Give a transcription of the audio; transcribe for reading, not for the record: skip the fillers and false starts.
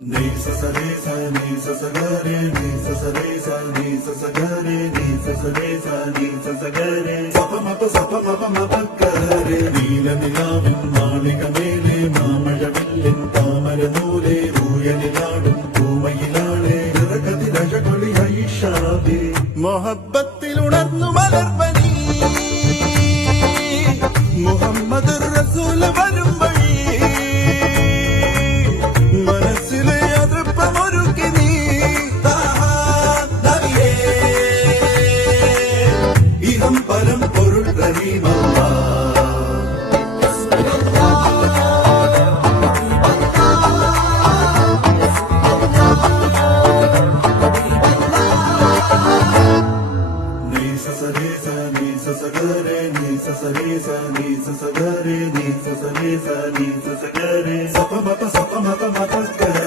Ni sa sa re sa ni sa sa ga re ni sa sa re sa ni sa sa ga re ni sa sa re sa ni sa sa ga re sa pa ma pa ga re നീല നിലാവിൻ മാളികമേലെ മാമഴവില്ലിൻ താമരനൂലെ ഊയലിലാടും പൂമയിലാളെ നിറകതിരഴകൊളിയായി ഷാദി മൊഹബത്തിൽ ഉണർന്നു മലർവനി മുഹമ്മദ് റസൂൽ വരും